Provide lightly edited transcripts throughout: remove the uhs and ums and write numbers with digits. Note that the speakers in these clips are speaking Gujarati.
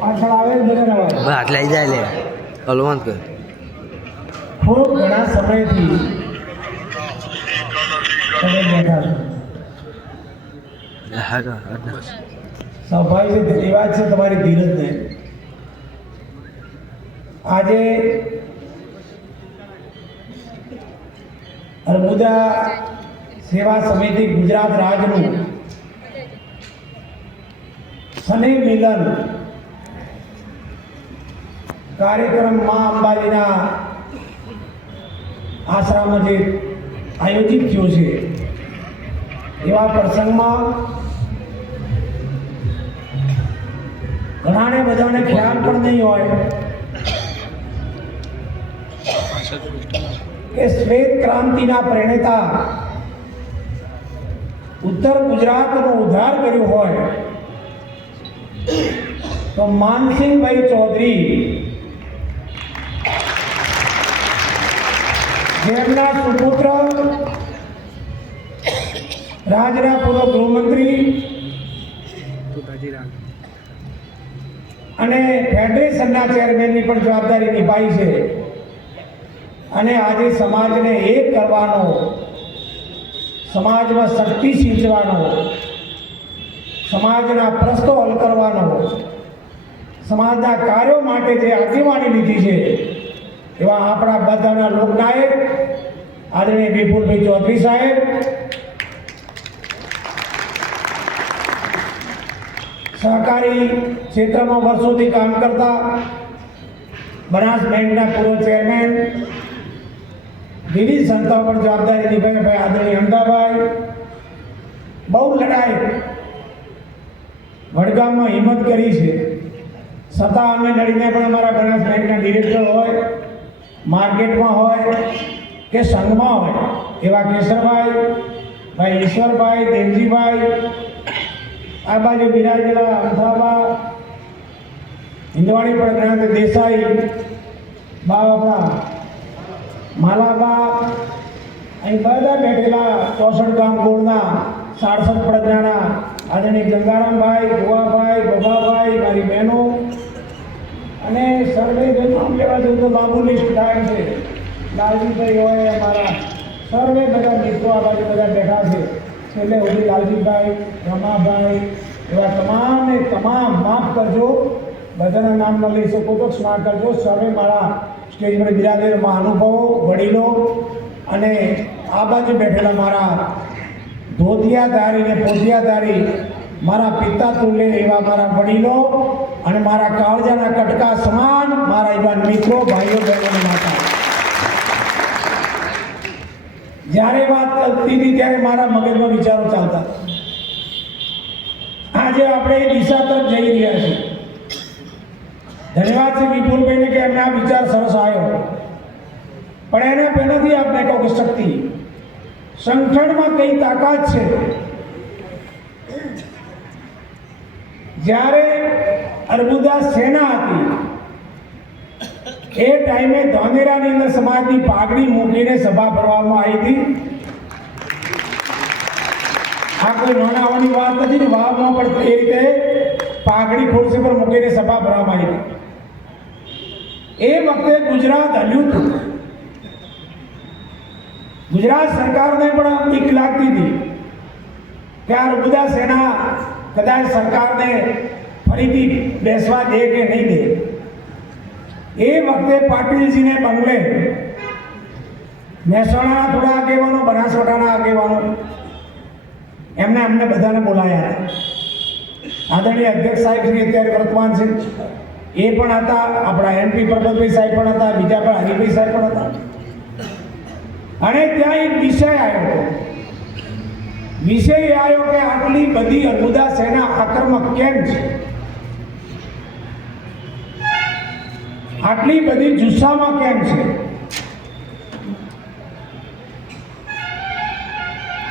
પાછળ આવે હાથ લઈ જાય લે હલવાન કર ખૂબ ઘણા સમયથી તમે બેઠા છો. સ્વાભાવિક છે, ધન્યવાદ છે તમારી ધીરજને. આજે અર્બુદા સેવા સમિતિ ગુજરાત રાજ્યનું શનિ મિલન કાર્યક્રમ મા અંબાજીના આશ્રમમાં જે આયોજિત થયો છે એવા પ્રસંગમાં ઘણાને બધાને ખ્યાલ પણ નહીં હોય કે શ્વેત ક્રાંતિના પ્રેરણા ઉત્તર ગુજરાતનો ઉદ્ધાર કર્યો હોય તો માનસિંહભાઈ ચૌધરી, જેમના સુપુત્ર રાજ્યના પૂર્વ ગૃહમંત્રી અને ફેડરેશનના ચેરમેનની પણ જવાબદારી નિભાવી છે અને આજે સમાજને એક કરવાનો, સમાજમાં શક્તિ સિંચવાનો, સમાજના પ્રશ્નો હલ કરવાનો, સમાજના કાર્યો માટે જે આગેવાની લીધી છે એવા આપણા બધાના લોકનાયક આદરણીય વિપુલભાઈ ચૌધરી સાહેબ, સહકારી ક્ષેત્રમાં વર્ષોથી કામ કરતા બનાસ બેંકના પૂર્વ ચેરમેન, વિવિધ સંસ્થાઓ પર જવાબદારી નિભાવી ભાઈ આદરણીય અમદાભાઈ, બહુ લડાઈ વડગામમાં હિંમત કરી છે છતાં અમે લડીને પણ અમારા બનાસ બેંકના ડિરેક્ટર હોય, માર્કેટમાં હોય કે સંઘમાં હોય એવા કેશરભાઈ, ભાઈ ઈશ્વરભાઈ, દેવજીભાઈ, આ બાજુ બિરાજેલા અમથાબા, હિંદવાણી પડગણા દેસાઈ બા, આપણા માલાબા, અહીં બધા બેઠેલા 64 ગામ ગોળના 67 પડગણાના આદરણીય ગંગારામભાઈ, ગોવાભાઈ, ગોભાભાઈ, મારી બહેનો અને સર્વે નામ લેવા જવું તો લાંબુ લિસ્ટ થાય છે. લાલજીભાઈ હોય, અમારા સર્વે બધા મિત્રો આ બાજુ બધા બેઠા છે. છેલ્લે સુધી લાલજીભાઈ, રમાભાઈ, એવા તમામે તમામ, માફ કરજો બધાના નામ ન લઈ શકો તો ક્ષમા કરજો. સર્વે મારા સ્ટેજ પર બિરાજેલા મહાનુભાવો, વડીલો અને આ બાજુ બેઠેલા મારા ધોતિયાધારી ને પોતિયાધારી, મારા પિતા તુલ્ય એવા મારા વડીલો અને મારા કાળજાના કટકા સમાન મારા એવા મિત્રો, ભાઈઓ, બહેનો, માતા, જ્યારે વાત કરતી હતી ત્યારે મારા મગજમાં વિચારો ચાલતા. આજે આપણે એ દિશા તરફ જઈ રહ્યા છીએ. ધન્યવાદ છે વિપુલભાઈને કે એમને આ વિચાર સરસ આવ્યો, પણ એના પહેલાથી આપણે કહો કે શક્તિ સંગઠનમાં કઈ તાકાત છે. જ્યારે અર્બુદા સેના હતી એ ટાઈમે ધાનેરાની અંદર સમાજની પાઘડી મૂકીને સભા ભરવામાં આવી હતી. આ કોઈ નાનાવાની વાત નથી, વાવમાં પણ એ રીતે પાઘડી ખુરશી પર મૂકીને સભા ભરવામાં આવી હતી. એ વખતે ગુજરાત હલ્યું હતું. ગુજરાત સરકારને પણ બીક લાગતી હતી કે આ અર્બુદા સેના કદાચ સરકારને ફરીથી બેસવા દે કે નહીં દે. એ વખતે પાટીલજીને બંગલે મહેસાણાના થોડા આગેવાનો, બનાસકાંઠાના આગેવાનો, એમને અમને બધાને બોલાયા હતા. આદરણીય અધ્યક્ષ સાહેબ શ્રી અત્યારે વર્તમાન છે એ પણ હતા, આપણા એમપી પરબતભાઈ સાહેબ પણ હતા, બીજા પણ હરિભાઈ સાહેબ પણ હતા. અને ત્યાં એક વિષય આવ્યો. વિષય આવ્યો કે આટલી બધી અર્બુદા સેના આક્રમક કેમ છે, આટલી બધી જુસ્સામાં કેમ છે.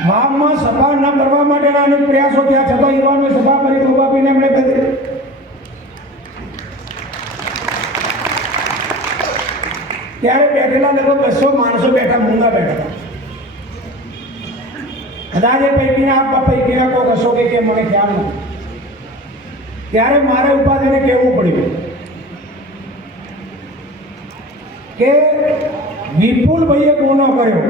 વાવમાં સભા ન કરવા માટેના અનેક પ્રયાસો થયા છતાં યુવાનોએ સભા કરી ગોપાપીને એમણે કહ્યું. ત્યારે બેઠેલા લગભગ 200 માણસો બેઠા, મૂંગા બેઠા. કદાચ એ પૈકીના પૈકીના કોઈ કશો કે મને ખ્યાલ નથી. ત્યારે મારે ઉપાધ્યાયને કહેવું પડ્યું કે વિપુલભાઈએ ગુનો કર્યો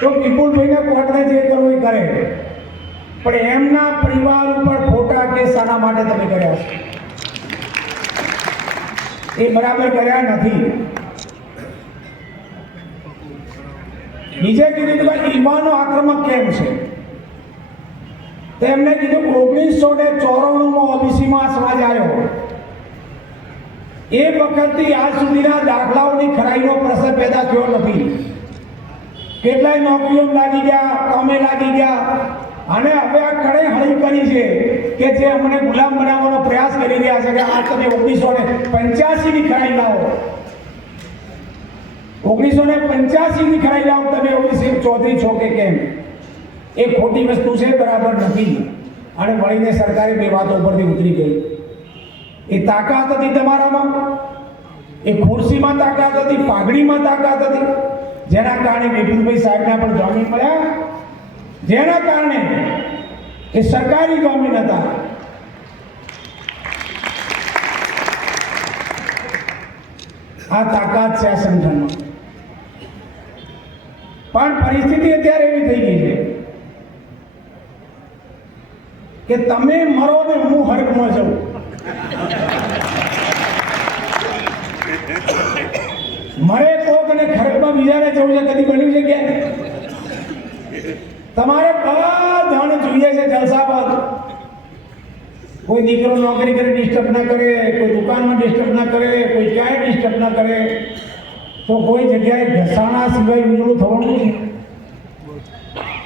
તો વિપુલભાઈને કોર્ટને જે કરવું એ કરે, પણ એમના પરિવાર ઉપર ખોટા કેસ શાના માટે તમે કર્યા છે? એ બરાબર કર્યા નથી. બીજે કીધું કે ભાઈ ઈમાનો આક્રમક કેમ છે? તો એમને કીધું 1994માં ઓબીસીમાં સમાજ આવ્યો, એ વખતથી આજ સુધીના દાખલાઓની ખરાઈનો પ્રશ્ન પેદા થયો નથી. કેટલાય નોકરીઓ લાગી ગયા, કામે લાગી ગયા, અને હવે આ કડે હળી કરી છે કે જે અમને ગુલામ બનાવવાનો પ્રયાસ કરી રહ્યા છે કે આ તમે 1985 ની ખરાઈ લાવો, 1985 ની ખરાઈ લાવો, તમે 1934 છો કે કેમ? એ ખોટી વસ્તુ છે, બરાબર નથી. અને મળીને સરકારે બે વાતો ઉપરથી ઉતરી ગઈ. એ તાકાત હતી તમારામાં, એ ખુરશીમાં તાકાત હતી, પાઘડીમાં તાકાત હતી, જેના કારણે વિપુલભાઈ સાહેબના પણ જામીન મળ્યા, જેના કારણે એ સરકારી જામીન હતા. આ તાકાત છે આ સંગઠનમાં. પણ પરિસ્થિતિ અત્યારે એવી થઈ ગઈ છે કે તમે મરો ને હું હરકમાં જાઉં. મરે કોક અને ખરકમાં બીજાને જવું છે, કદી બન્યું છે કે? તમારે બધાને જોઈએ છે જલસાબાદ. કોઈ દીકરો નોકરી કરે ડિસ્ટર્બ ના કરે, કોઈ દુકાનમાં ડિસ્ટર્બ ના કરે, કોઈ ક્યાંય ડિસ્ટર્બ ના કરે, તો કોઈ જગ્યાએ ઘસાણા સિવાય ઉજળું થવાનું છે.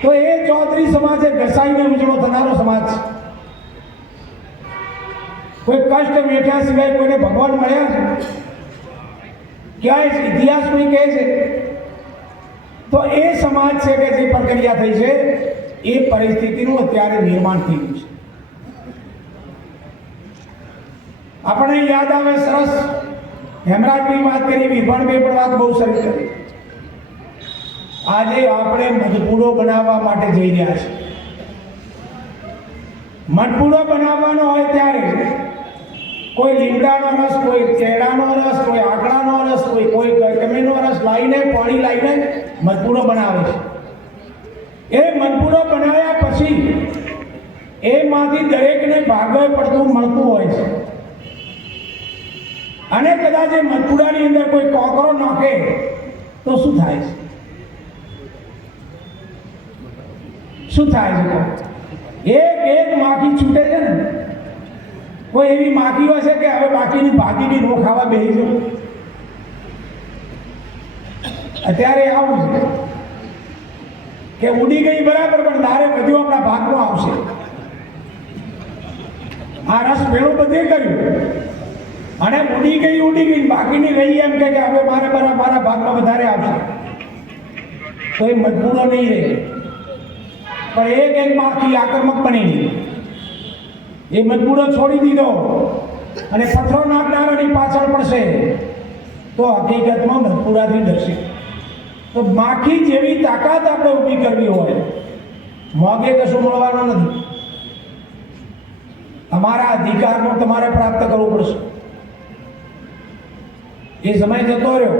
તો એ ચૌધરી સમાજ એ ઘસાઈને ઉજળો થનારો સમાજ છે. કોઈ કષ્ટ વેઠ્યા સિવાય કોઈને ભગવાન મળ્યા છે? ક્યાંય ઇતિહાસ કોઈ કહે છે? તો એ સમાજ છે કે જે પ્રક્રિયા થઈ છે, એ પરિસ્થિતિનું અત્યારે નિર્માણ થઈ ગયું છે. આપણે યાદ આવે સરસ હેમરાજભાઈ વાત કરી, વિભાણભાઈ પણ વાત બહુ સરસ કરી. આજે આપણે મધપૂડો બનાવવા માટે જઈ રહ્યા છીએ. મધપૂડો બનાવવાનો હોય ત્યારે કોઈ લીમડાનો રસ, કોઈ કેળાનો રસ, કોઈ આકડાનો રસ, કોઈ ગમેનો રસ લાવીને, પાણી લાવીને મધપૂડો બનાવે છે. એ મધપૂડો બનાવ્યા પછી એમાંથી દરેકને ભાગે પડતું મળતું હોય છે. અને કદાચ એ મધપૂડાની અંદર કોઈ કોકરો નાખે તો શું થાય છે? શું થાય છે? એક માખી છૂટે છે ને. કોઈ એવી માખીઓ છે કે હવે બાકીની ભાગીની નો ખાવા બેસી જવું? અત્યારે આવું છે કે ઉડી ગઈ બરાબર, પણ તારે બધું આપણા ભાગમાં આવશે. આ રસ પેલું બધે કર્યું અને ઉડી ગઈ, બાકીની રહી એમ કે હવે મારા ભાગમાં વધારે આવશે, તો એ મજબૂરો નહીં રહે. પણ એક માખી આક્રમક બની ગઈ, એ મજબૂરો છોડી દીધો અને પથ્થરો નાખનારાની પાછળ પડશે, તો હકીકતમાં મજબૂરાથી ડરશે. તો માખી જેવી તાકાત આપણે ઊભી કરવી હોય, મોગે કશું મળવાનું નથી. અમારા અધિકારનું તમારે પ્રાપ્ત કરવું પડશે. એ સમય જતો રહ્યો,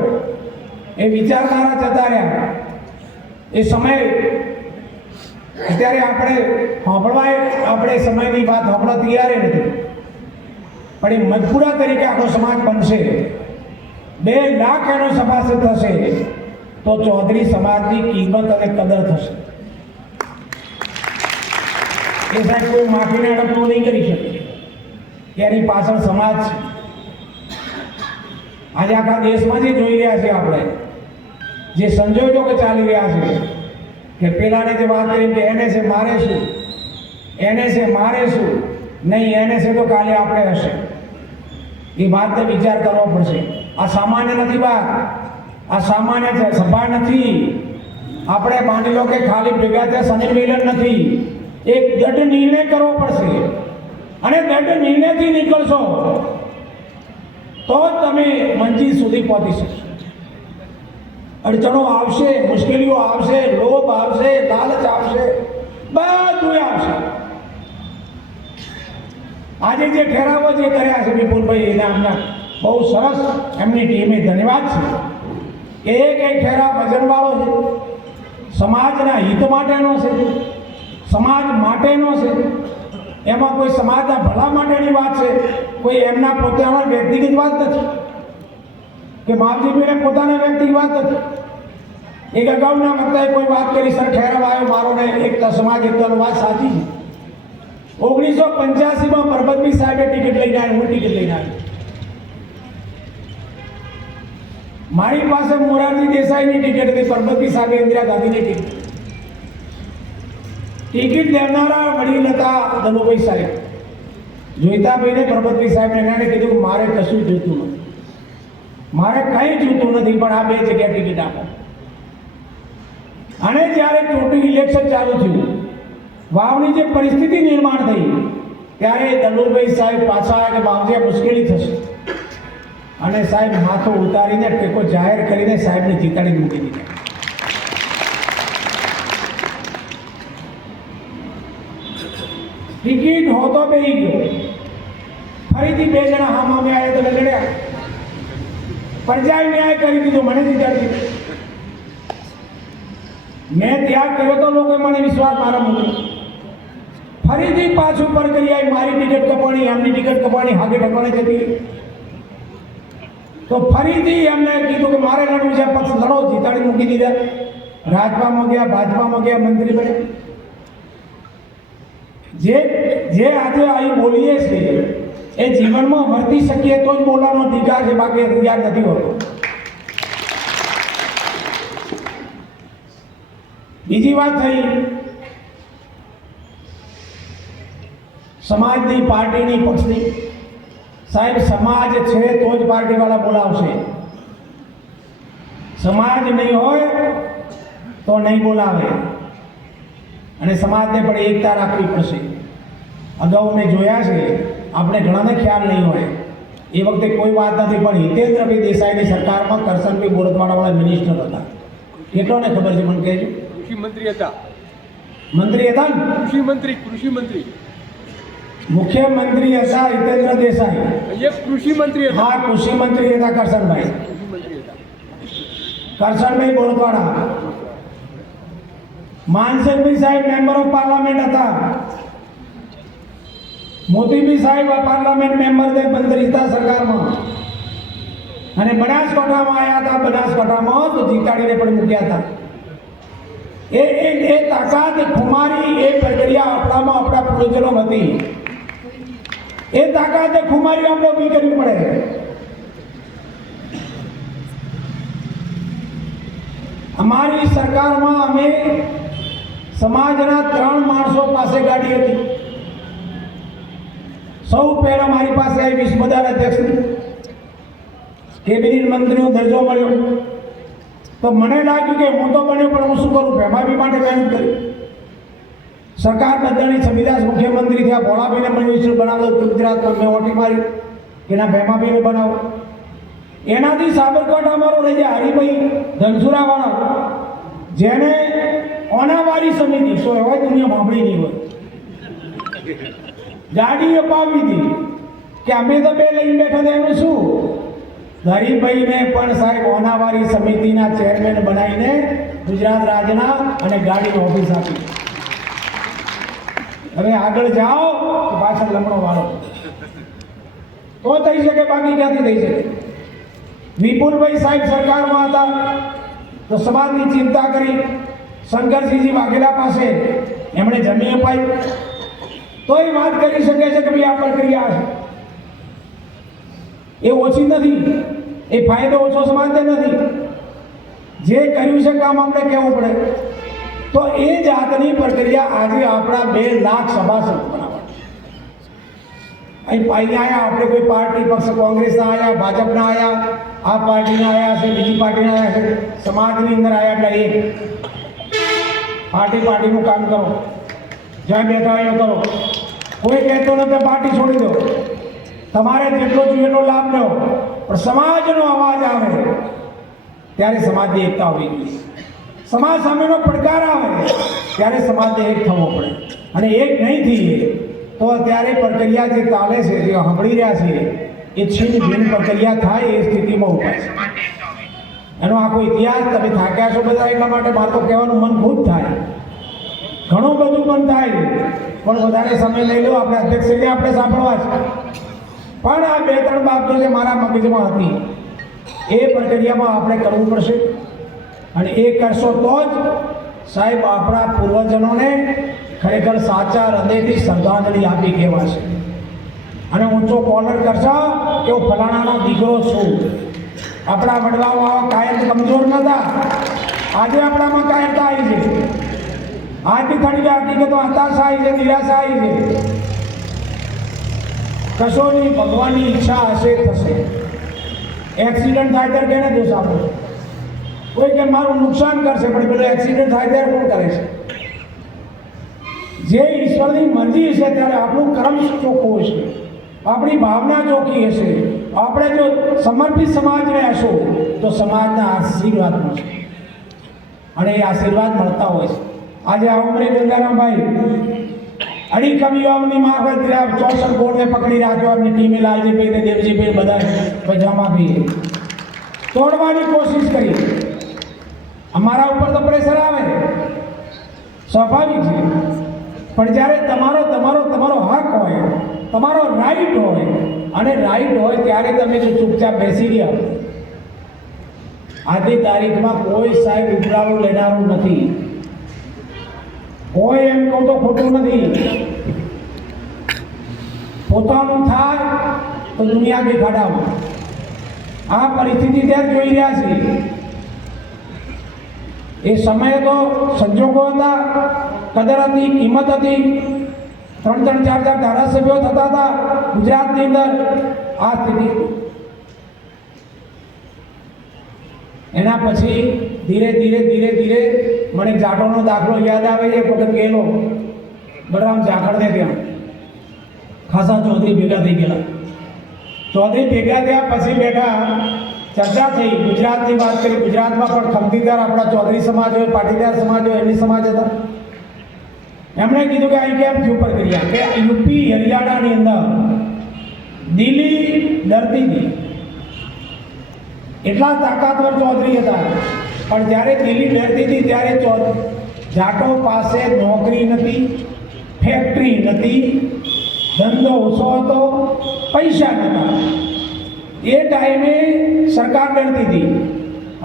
એ વિચારનારા જતા રહ્યા, એ સમય અત્યારે આપણે સમયની વાત સાંભળવા તૈયાર નથી. પણ એ મજબૂરા તરીકે આખો સમાજ બનશે, 2 લાખ એનો સભાસદ થશે, તો ચૌધરી સમાજની કિંમત અને કદર થશે. એ સાહેબ કોઈ માફીને અડકવું નહીં કરી શકે. એની પાછળ સમાજ છે. આજે આખા દેશમાં જે જોઈ રહ્યા છે, આપણે જે સંજોગો ચાલી રહ્યા છે કે પેલાને જે વાત કરી કે એને છે મારે શું, એને છે મારે શું નહીં, એને છે તો કાલે આપણે હશે. એ વાતને વિચાર કરવો પડશે. આ સામાન્ય નથી વાત, આ સામાન્ય સભા નથી. આપણે માની લો કે ખાલી ભેગા થયા શનિ મિલન નથી. એક દઢ નિર્ણય કરવો પડશે, અને દઢ નિર્ણયથી નીકળશો તો જ તમે મંજિલ સુધી પહોંચી શકશો. અડચણો આવશે, મુશ્કેલીઓ આવશે, લોભ આવશે, લાલચ આવશે, બધું આવશે. આજે જે ઠેરાવો જે કર્યા છે વિપુલભાઈ એના અમને બહુ સરસ એમની ટીમે ધન્યવાદ છે. એક એક ઠેરાવ વજનવાળો છે, સમાજના હિત માટેનો છે, સમાજ માટેનો છે. એમાં કોઈ સમાજના ભલા માટેની વાત છે, કોઈ એમના પોતાના વ્યક્તિગત વાત નથી કે માવજીભાઈને પોતાના વ્યક્તિગત વાત નથી. એક અગાઉના વખતે કોઈ વાત કરી સર ઠેરાવ આવ્યો મારો ને એક સમાજ એકતાનો વાત સાચી છે. 1985માં પરબતભાઈ સાહેબે ટિકિટ લઈને આવ્યા, હું ટિકિટ લઈને આવ્યો. મારી પાસે મોરારજી દેસાઈની ટિકિટ હતી, પરબતભાઈ સાહેબે ઇન્દિરા ગાંધીની ટિકિટ લેનારા વડીલ હતા દલુભાઈ સાહેબ. જોઈતાભાઈને પરબતભાઈ સાહેબને એનાને કીધું કે મારે કશું જોઈતું નથી, મારે કંઈ જોઈતું નથી, પણ આ બે જગ્યા ટિકિટ આપો. અને જ્યારે ચૂંટણી ઇલેક્શન ચાલુ થયું, વાવની જે પરિસ્થિતિ નિર્માણ થઈ, ત્યારે દલુભાઈ સાહેબ પાછા આવ્યા કે બાપજી આ મુશ્કેલી થશે. અને સાહેબ માથો ઉતારીને ટેકો જાહેર કરીને સાહેબને જીતાડી મૂકી દીધા. ટિકિટ હોતો બેહી ગયો, ફરીથી બે જણા હામાં આવ્યા તો લડ્યા, પ્રજાએ ન્યાય કરી દીધો, મને જીતાડી દીધો. મેં ત્યાગ કર્યો તો લોકોએ મને વિશ્વાસ મારા મૂક્યો. ફરીથી પાછું પ્રક્રિયા, મારી ટિકિટ કપાણી, એમની ટિકિટ કપાણી, હાગે ઠકાણે જતી રહી. તો ફરીથી એમને કીધું કે મારે લડવું છે, પક્ષ લડો, જીતાડી મૂકી દીધા. રાજપામાં ગયા, ભાજપામાં ગયા, મંત્રી બન્યા. જે આજે અહીં બોલીએ છીએ એ જીવનમાં વર્તી શકીએ તો જ બોલવાનો અધિકાર છે, બાકી અધિકાર નથી હોતો. બીજી વાત થઈ સમાજની, પાર્ટીની, પક્ષની. સાહેબ સમાજ છે તો જ પાર્ટીવાળા બોલાવશે, સમાજ નહીં હોય તો નહીં બોલાવે. અને સમાજને પણ એકતા રાખવી પડશે. અગાઉ મેં જોયા છે, આપણે ઘણાને ખ્યાલ નહીં હોય, એ વખતે કોઈ વાત નથી, પણ હિતેન્દ્રભાઈ દેસાઈની સરકારમાં કરશનભાઈ બોરતવાડાવાળા મિનિસ્ટર હતા. કેટલોને ખબર છે મને કહેજો? કૃષિ મંત્રી હતા. મંત્રી હતા ને? કૃષિ મંત્રી મુખ્યમંત્રી હતા હિતેન્દ્ર દેસાઈ. એક કૃષિ મંત્રી હતા. હા, કૃષિ મંત્રી હતા કરશનભાઈ. કૃષિ મંત્રી હતા. કરશનભાઈ બોરતવાડા. માનસિંહભાઈ સાહેબ મેમ્બર ઓફ પાર્લામેન્ટ હતા. મોતીભાઈ સાહેબ પાર્લામેન્ટ મેમ્બર તે મંત્રીતા સરકારમાં. અને બનાસકાંઠામાં આવ્યા હતા, બનાસકાંઠામાં તો જીતાડીને પણ મૂક્યા હતા. એ તાકાત ખુમારી, એ પ્રક્રિયા આપણા પૂર્વજો હતી. એ તાકાત ખુમારી આપણે ઊભી કરવી પડે. અમારી સરકારમાં અમે સમાજના 3 માણસો પાસે ગાડી હતી. સૌ પહેલા મારી પાસે આવી વિશ્વદાર અધ્યક્ષ, કેબિનેટ મંત્રીનો દરજ્જો મળ્યો. તો મને લાગ્યું કે હું તો બન્યો, પણ હું શું કરું? ભેમાભી માટે મહેનત કરી. સરકાર બદલાની 26 મુખ્યમંત્રી થયા. ભોળાભાઈને મિનિસ્ટર બનાવ્યો ગુજરાતમાં, મેં ઓટી મારી કે ના ભેમાભાઈને બનાવો. એનાથી સાબરકાંઠા અમારો રહી જાય હરિભાઈ ધનસુરાવાળા, જેને ઓનાવારી સમિતિ શું એવા દુનિયા સાંભળી નહીં હોય, ગાડી અપાવી હતી કે અમે તો બે લઈને બેઠા હતા. એનું શું? હરિભાઈને પણ સાહેબ ઓનાવારી સમિતિના ચેરમેન બનાવીને ગુજરાત રાજ્યના અને ગાડીની ઓફિસ આપી. હવે આગળ જાઓ તો પાછળ લમણો વાળો તો થઈ શકે, બાકી ક્યાંથી થઈ શકે? વિપુલભાઈ સાહેબ સરકારમાં હતા તો સમાજની ચિંતા કરી. શંકરસિંહજી વાઘેલા પાસે એમણે જમીન અપાઈ. તો એ વાત કરી શકે છે કે ભાઈ આ પ્રક્રિયા છે, એ ઓછી નથી, એ ફાયદો ઓછો સમાજને નથી. જે કર્યું છે કામ આપણે કહેવું પડે. તો એ જાતની પ્રક્રિયા આજે આપણા 2 લાખ સભાસદ બનાવવા. અહીં આવ્યા આપણે કોઈ પાર્ટી પક્ષ, કોંગ્રેસના આવ્યા, ભાજપના આવ્યા, આ પાર્ટીના આવ્યા છે, બીજી પાર્ટીના આવ્યા છે, સમાજની અંદર આવ્યા એટલે એક પાર્ટીનું કામ કરો, જ્યાં બેઠા હોય કરો. કોઈ કહેતો નથી પાર્ટી છોડી દો, તમારે જેટલો જોઈએ એટલો લાભ લો, પણ સમાજનો અવાજ આવે ત્યારે સમાજની એકતા હોવી જોઈએ. સમાજ સામેનો પડકાર આવે ત્યારે સમાજને એક થવો પડે. અને એક નહીં થઈએ તો અત્યારે પ્રક્રિયા જે ચાલે છે જે સાંભળી રહ્યા છે એ છીન ભીન પ્રક્રિયા થાય એ સ્થિતિમાં ઉભા છે. એનો આખો ઇતિહાસ તમે થાક્યા છો બધા એટલા માટે મારે તો કહેવાનું મન ખૂબ થાય, ઘણું બધું પણ થાય, પણ વધારે સમય લઈ લો. આપણે અધ્યક્ષને આપણે સાંભળવા છે, પણ આ 2-3 બાબતો જે મારા મગજમાં હતી એ પ્રક્રિયામાં આપણે કરવું પડશે. અને એ કરશો તો જ સાહેબ આપણા પૂર્વજનોને ખરેખર સાચા હૃદયથી શ્રદ્ધાંજલિ આપી કહેવાશે. અને ઊંચો કોલર કરશો કે હું ફલાણાનો દીકરો છું. આપણા વડવાઓ કાયમ કમજોર નતા, આજે આપણામાં કાયમતા આવી છે. આજથી ઘણી હકીકતો હતાશા આવી છે, નિરાશા આવી છે. કશો નહીં, ભગવાનની ઈચ્છા હશે થશે. એક્સિડન્ટ થાય ત્યારે કેને દોષ આપો? કોઈ કે મારું નુકસાન કરશે, પણ પેલો એક્સિડન્ટ થાય ત્યારે કોણ કરે છે? જે ઈશ્વરની મરજી હશે ત્યારે આપણું કર્મ ચોખ્ખું હશે, આપણી ભાવના ચોખ્ખી હશે. આપણે જો સમર્પિત સમાજને હશું તો સમાજના આશીર્વાદ મળશે, અને એ આશીર્વાદ મળતા હોય છે. આજે આ ઉમરે ગંગારામભાઈ અડી કવિઓની માગત 64 ગોળને પકડી રાખ્યો. એમની ટીમે લાલજીભાઈ ને દેવજીભાઈ બધા પજામા ભાઈ તોડવાની કોશિશ કરી. અમારા ઉપર તો પ્રેશર આવે, સ્વાભાવિક છે. પણ જ્યારે તમારો તમારો તમારો હક હોય, તમારો રાઈટ હોય, અને રાઈટ હોય ત્યારે તમે જો ચૂપચાપ બેસી ગયા, આજની તારીખમાં કોઈ સાહેબ ઉપરાળું લેનારું નથી. કોઈ એમ કહું તો ખોટું નથી. પોતાનું થાય તો દુનિયા કે ખાડામાં. આ પરિસ્થિતિ ત્યાં જોઈ રહ્યા છીએ. એ સમયે તો સંજોગો હતા, કદર હતી, કિંમત હતી. 3-3, 4-4 ધારાસભ્યો થતા હતા ગુજરાતની અંદર. આ સ્થિતિ એના પછી ધીરે ધીરે ધીરે ધીરે મને જાટોનો દાખલો યાદ આવે. એક વખત ગયેલો બલરામ ઝાખડને ત્યાં ખાસા ચૌધરી ભેગા થઈ ગયેલા. ચૌધરી ભેગા થયા પછી બેઠા, ચર્ચા થઈ, ગુજરાતની વાત કરી. ગુજરાતમાં પણ ખમતીદાર આપણા ચૌધરી સમાજ હોય, પાટીદાર સમાજ હોય, એમની સમાજ હતા. એમણે કીધું કે અહીં કેમ થયું પ્રક્રિયા કે યુપી હરિયાણાની અંદર દિલ્હી ડરતી હતી, એટલા તાકાતવર ચૌધરી હતા. પણ જ્યારે દિલ્હી ડરતી હતી ત્યારે જાટો પાસે નોકરી નથી, ફેક્ટરી નથી, ધંધો ઓછો હતો, પૈસા નહોતા. એ ટાઈમે સરકાર ડરતી હતી.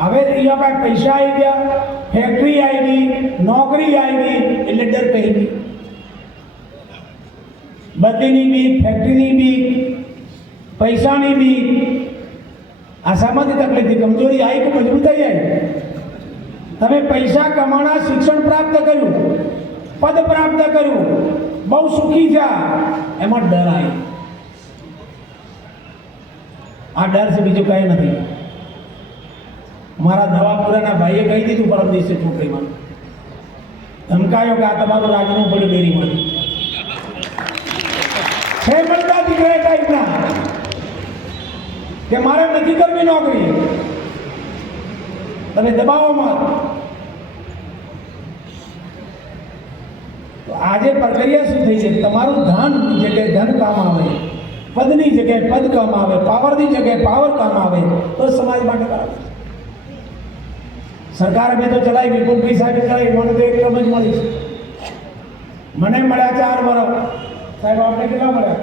હવે અહીંયા પાસે પૈસા આવી ગયા, ફેક્ટરી આવી ગઈ, નોકરી આવી ગઈ, એટલે ડર કહી ગઈ. બધીની બીક, ફેક્ટરીની બીક, પૈસાની બીક. આ સામાન્ય તકલીફથી કમજોરી આવી કે મજબૂતાઈ આવી? તમે પૈસા કમાણા, શિક્ષણ પ્રાપ્ત કર્યું, પદ પ્રાપ્ત કર્યું, બહુ સુખી થયા, એમાં ડર આવી. આ ડર છે, બીજું કંઈ નથી. મારા નવાપુરાના ભાઈએ કહી દીધું પરમ દિવસે છોકરીમાં ધમકાયો કે આ તમારું રાજનું પડ્યું ડેરીમાં છે. મળતા દીકરા એ ટાઈપના કે મારે નથી કરવી નોકરી, તમે દબાવોમાં. તો આજે પ્રક્રિયા શું થઈ છે? તમારું ધનની જગ્યાએ ધન કામ આવે, પદની જગ્યાએ પદ કામ આવે, પાવરની જગ્યાએ પાવર કામ આવે તો સમાજ માટે આવે. સરકાર મેં તો ચલાવી, વિપુલભાઈ સાહેબે ચલાવી, મને તો એક ક્રમ જ મળી છે. મને મળ્યા 4 વર્ષ. સાહેબ આપણે કેટલા મળ્યા?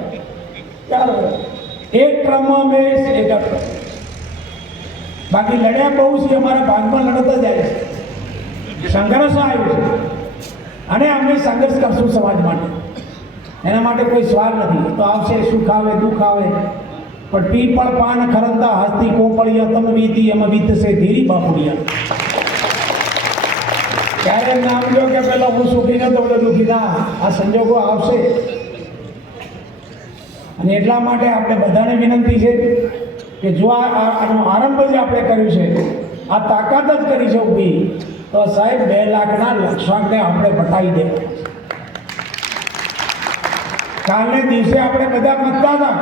4 વર્ષ. એક ક્રમમાં મેં એક બાકી લડ્યા બહુ છે. અમારા ભાગમાં લડતા જાય છે, સંઘર્ષ આવ્યો છે, અને અમે સંઘર્ષ કરશું સમાજ માટે. એના માટે કોઈ સ્વાદ નથી. તો આવશે, સુખ આવે, દુઃખ આવે, પણ પીપળ પાન ખરંતા હસ્તી કોપળિયા તમ વીતી એમ વીતશે ધીરી બાપુડિયા. ત્યારે નામ લો કે પેલો હું સુખી નતો, એટલે દુઃખી ના. આ સંજોગો આવશે, અને એટલા માટે આપણે બધાને વિનંતી છે કે જો આનો આરંભ જ આપણે કર્યું છે, આ તાકાત જ કરી છે ઊભી, તો સાહેબ 2 લાખના લક્ષ્યાંકને આપણે બતાવી દેવા. કાલને દિવસે આપણે બધા મતતા હતા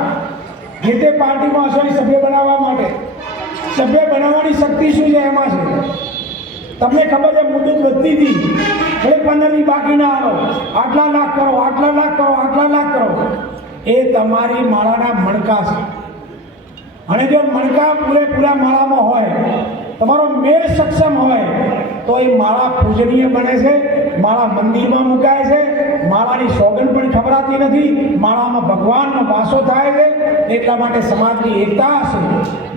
જે તે પાર્ટીમાં હશો સભ્ય બનાવવા માટે. સભ્ય બનાવવાની શક્તિ શું છે એમાં છે. તમને ખબર છે, મુદત વધતી હતી, એટલે 15 બાકી ના આવો, આટલા લાખ કરો, આટલા લાખ કરો, આટલા લાખ કરો, એ તમારી માળાના મણકા છે. અને જો મણકા પૂરેપૂરા માળામાં હોય, તમારો મેળ સક્ષમ હોય, તો એ માળા પૂજનીય બને છે, માળા મંદિરમાં મુકાય છે, માળાની સોગંદ પણ ખબરાતી નથી, માળામાં ભગવાનનો વાસો થાય છે. એટલા માટે સમાજની એકતા હશે,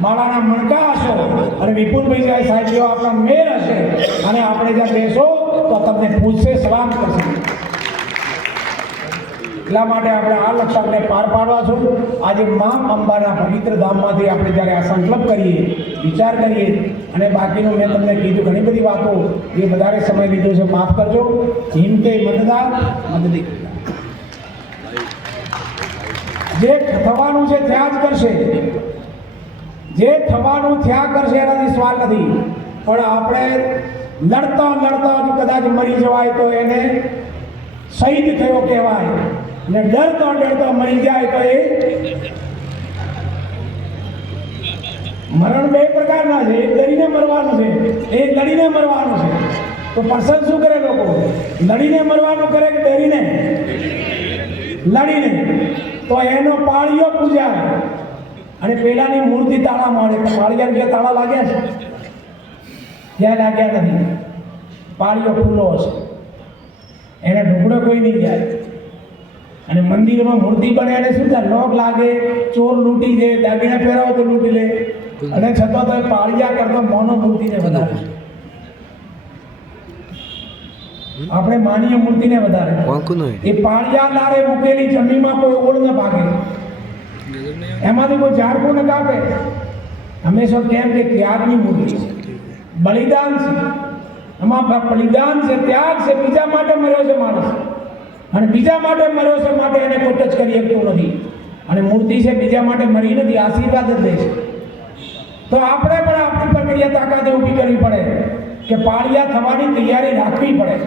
માળાના મણકા હશો અને વિપુલભાઈ સાહેબ જેવો આપણા મેળ હશે અને આપણે જ્યાં બેસો તો તમને પૂછશે, સલામ કરશે. એટલા માટે આપણે આ લક્ષ્યાંકને પાર પાડવા છું. આજે મા અંબાના પવિત્ર ધામમાંથી આપણે જ્યારે આ સંકલ્પ કરીએ, વિચાર કરીએ, અને બાકીનું મેં તમને કીધું ઘણી બધી વાતો, જે વધારે સમય લીધો છે માફ કરજો. હિંમતે મતદાર મદદી, જે થવાનું છે ત્યાં જ કરશે, જે થવાનું ત્યાં કરશે, એનાથી સવાલ નથી. પણ આપણે લડતા લડતા જો કદાચ મરી જવાય તો એને શહીદ થયો કહેવાય, ને ડરતો ડરતો મરી જાય તો એ મરણ બે પ્રકારના છે. એક ડરીને મરવાનું છે, એક લડીને મરવાનું છે. તો પસંદ શું કરે લોકો? લડીને મરવાનું કરે કે ડરીને? લડીને. તો એનો પાળીઓ પૂજાય અને પેલાની મૂર્તિ તાળા મારે. તો પાળિયા જે તાળા લાગ્યા છે ત્યાં લાગ્યા નથી, પાળીઓ ખુલ્લો હશે, એને ઢોકળો કોઈ નહીં જાય. અને મંદિરમાં મૂર્તિ બને એને શું થાય? લોક લાગે, ચોર લૂંટી દે, દાગીના પહેરાવો તો લૂંટી લે, અને છતાં તો એ પાળિયા કરતો મોનો મૂર્તિને વધારે, આપણે માનીય મૂર્તિને વધારે. એ પાળિયા લારે મૂકેલી જમીનમાં કોઈ ઓળ ન ભાગે, એમાંથી કોઈ ઝાડકું ન કાપે. હંમેશા કેમ કે ત્યાગની મૂર્તિ છે, બલિદાન છે, એમાં બલિદાન છે, ત્યાગ છે. બીજા માટે મર્યો છે માણસ, અને બીજા માટે મર્યો છે માટે એને કોઈ ટચ કરી શકતું નથી. અને મૂર્તિ છે બીજા માટે મરી નથી, આશીર્વાદ જ દે છે. તો આપણે પણ આપણી પ્રક્રિયા તાકાત ઊભી કરવી પડે કે પાળિયા થવાની તૈયારી રાખવી પડે.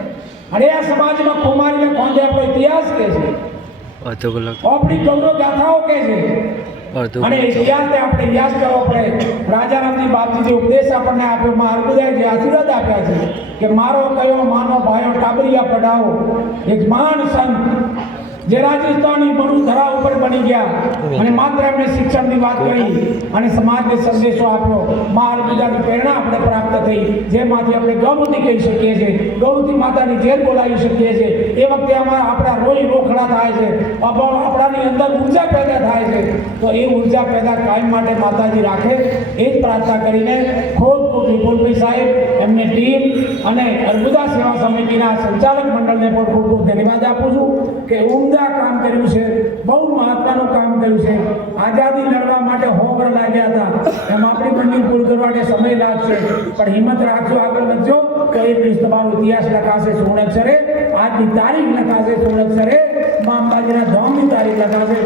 અને આ સમાજમાં કુમારીને ખોંદે આપણો ઇતિહાસ કહે છે, આપણી ગૌરવ ગાથાઓ કહે છે, અને ઇતિહાસને આપણે યાદ કરવો પડે. રાજા રામજી બાપજી જે ઉપદેશ આપણને આપ્યો, માં અર્બુદાએ જે આશીર્વાદ આપ્યા છે કે મારો કયો માનો ભાઈઓ ટાબરિયા પડાવો, એક મહાન સંત જે રાજસ્થાની મનુ ધરા ઉપર બની ગયા અને માત્ર એમણે શિક્ષણની વાત કરી અને સમાજને સંદેશો આપ્યો. માં અર્બુદાની પ્રેરણા આપણે પ્રાપ્ત થઈ, જેમાંથી આપણે ગૌમતી કહી શકીએ છીએ, ગૌમતી માતાની ઝેર બોલાવી શકીએ છીએ. એ વખતે આપણા રોઈ રોખડા થાય છે, આપણાની અંદર ઉર્જા પેદા થાય છે. તો એ ઉર્જા પેદા કાયમ માટે માતાજી રાખે, એ જ પ્રાર્થના કરીને ખૂબ ખૂબ વિપુલભાઈ સાહેબ, એમની ટીમ અને અર્બુદા સેવા સમિતિના સંચાલક મંડળને પણ ખૂબ ખૂબ ધન્યવાદ આપું છું કે ઉમદા કામ કર્યું છે, બહુ મહત્વનું કામ કર્યું છે. આઝાદી લડવા માટે હોગર લાગ્યા હતા, એમ આપણી મંડી પૂરી કરવા માટે સમય લાગશે, પણ હિંમત રાખજો, આગળ વધજો તો એક દિવસ તમારો ઇતિહાસ લખાશે સોળ અક્ષરે, આજની તારીખ લખાશે સોળ અક્ષરે, મા અંબાજીના ધામની તારીખ લખાશે.